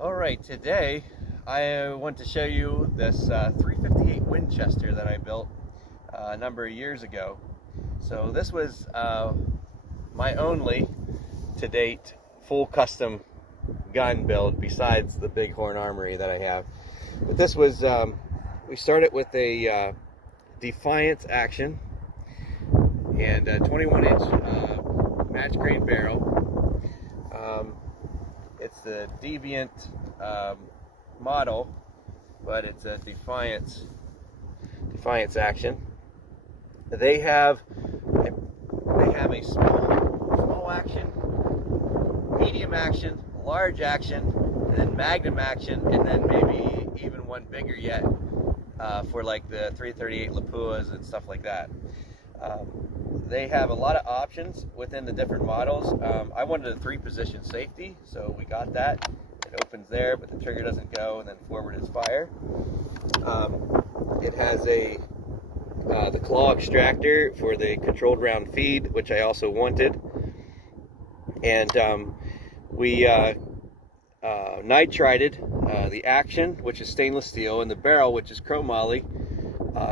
Alright, today I want to show you this 358 Winchester that I built a number of years ago. So this was my only, to date, full custom gun build besides the Bighorn Armory that I have. But this was, we started with a Defiance action and a 21-inch match grade barrel. It's the Deviant model, but it's a Defiance action. They have a small action, medium action, large action, and then magnum action, and then maybe even one bigger yet for like the 338 Lapuas and stuff like that. They have a lot of options within the different models. I wanted a 3-position safety, so we got that. It opens there, but the trigger doesn't go, and then forward is fire. It has the claw extractor for the controlled round feed, which I also wanted. And we nitrided the action, which is stainless steel, and the barrel, which is chromoly.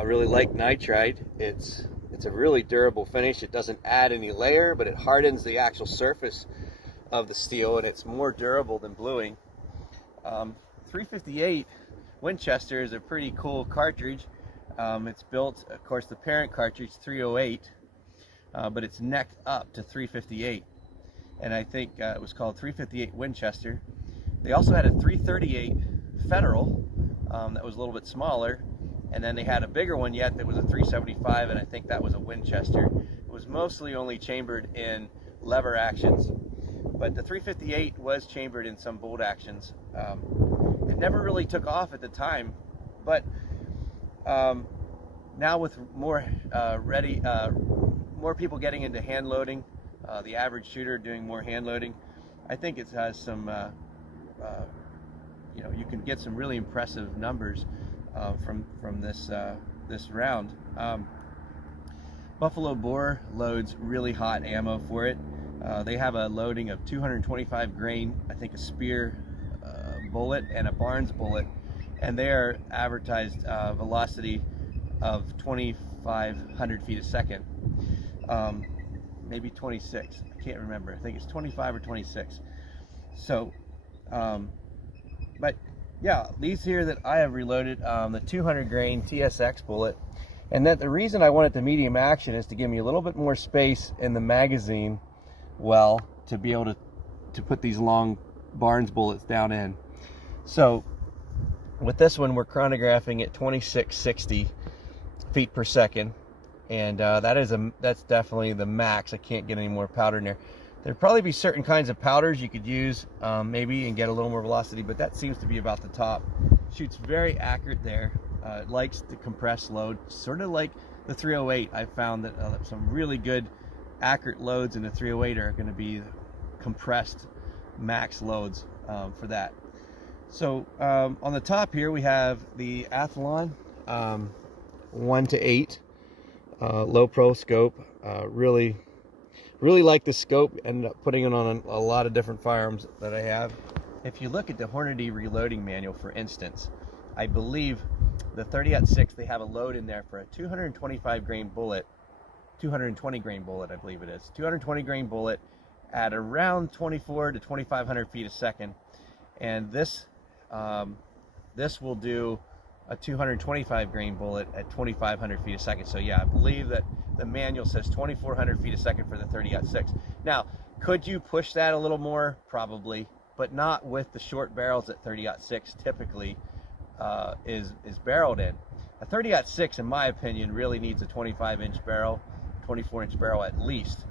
Really like nitride. It's a really durable finish. It doesn't add any layer, but it hardens the actual surface of the steel, and it's more durable than bluing. 358 Winchester is a pretty cool cartridge. It's built, of course, the parent cartridge 308, but it's necked up to 358, and I think it was called 358 Winchester. They also had a 338 Federal that was a little bit smaller, and then they had a bigger one yet that was a 375, and I think that was a Winchester. It was mostly only chambered in lever actions, but the 358 was chambered in some bolt actions. It never really took off at the time, but now with more more people getting into hand loading, the average shooter doing more hand loading, I think it has some, you can get some really impressive numbers from this round. Buffalo Bore loads really hot ammo for it. They have a loading of 225 grain, I think a Spear bullet and a Barnes bullet, and they are advertised velocity of 2,500 feet a second. Maybe 26, I can't remember. I think it's 25 or 26. So, but yeah, these here that I have reloaded, the 200 grain TSX bullet, and that the reason I wanted the medium action is to give me a little bit more space in the magazine well to be able to put these long Barnes bullets down in. So with this one, we're chronographing at 2660 feet per second, and that's definitely the max. I can't get any more powder in there. There'd probably be certain kinds of powders you could use maybe and get a little more velocity, but that seems to be about the top. Shoots very accurate there. It likes to compress load, sort of like the 308. I found that some really good accurate loads in the 308 are going to be compressed max loads for that. So on the top here we have the Athlon 1:8 low pro scope. Really like the scope. Ended up putting it on a lot of different firearms that I have. If you look at the Hornady reloading manual, for instance, I believe the 30-06, they have a load in there for a 225 grain bullet, 220 grain bullet, I believe it is. 220 grain bullet at around 24 to 2,500 feet a second. And this will do a 225 grain bullet at 2,500 feet a second. So yeah, I believe that the manual says 2,400 feet a second for the 30-06. Now, could you push that a little more? Probably, but not with the short barrels that 30-06 typically is barreled in. A 30-06, in my opinion, really needs a 25-inch barrel, 24-inch barrel at least,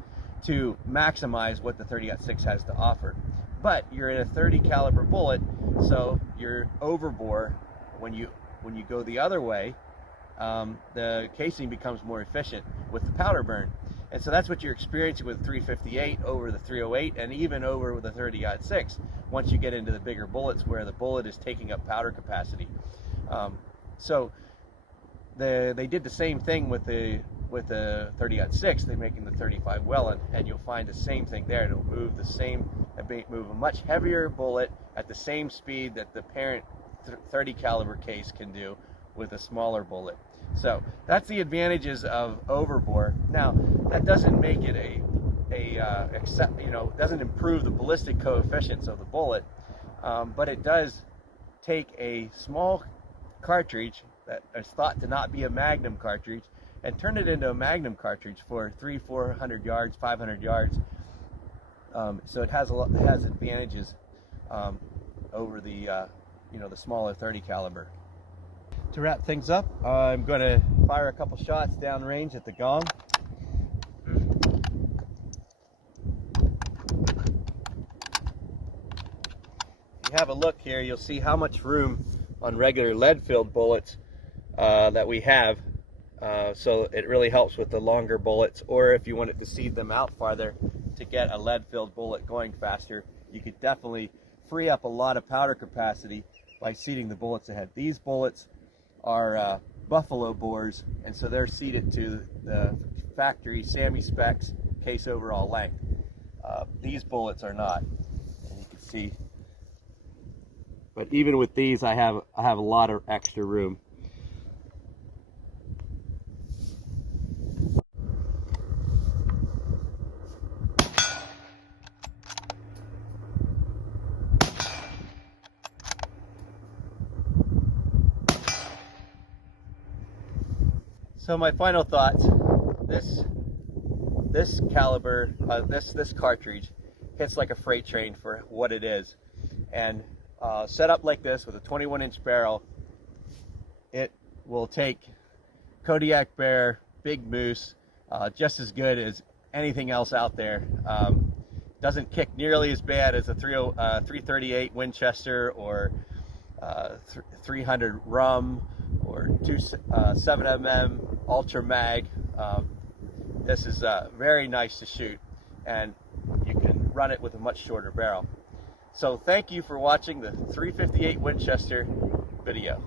to maximize what the 30-06 has to offer. But you're in a 30 caliber bullet, so you're overbore. When you go the other way, the casing becomes more efficient with the powder burn. And so that's what you're experiencing with 358 over the 308 and even over the 30-06 once you get into the bigger bullets where the bullet is taking up powder capacity. So they did the same thing with the with the 30-06, they're making the 35 Wellen, and you'll find the same thing there. It'll move move a much heavier bullet at the same speed that the parent 30 caliber case can do with a smaller bullet. So that's the advantages of overbore. Now that doesn't make it doesn't improve the ballistic coefficients of the bullet, but it does take a small cartridge that is thought to not be a Magnum cartridge and turn it into a Magnum cartridge for 300-400 yards, 500 yards. So it has advantages over the the smaller 30 caliber. To wrap things up, I'm going to fire a couple shots downrange at the gong. If you have a look here, you'll see how much room on regular lead-filled bullets that we have. So it really helps with the longer bullets, or if you wanted to seed them out farther to get a lead-filled bullet going faster, you could definitely free up a lot of powder capacity by seeding the bullets ahead. These bullets are buffalo bores, and so they're seeded to the factory SAMI specs case overall length. These bullets are not, and you can see. But even with these, I have a lot of extra room. So my final thoughts: this caliber, this cartridge hits like a freight train for what it is, and set up like this with a 21-inch barrel, it will take Kodiak Bear, Big Moose, just as good as anything else out there. Doesn't kick nearly as bad as a 338 Winchester or 300 Rum or 7mm Ultra Mag. This is very nice to shoot, and you can run it with a much shorter barrel. So thank you for watching the 358 Winchester video.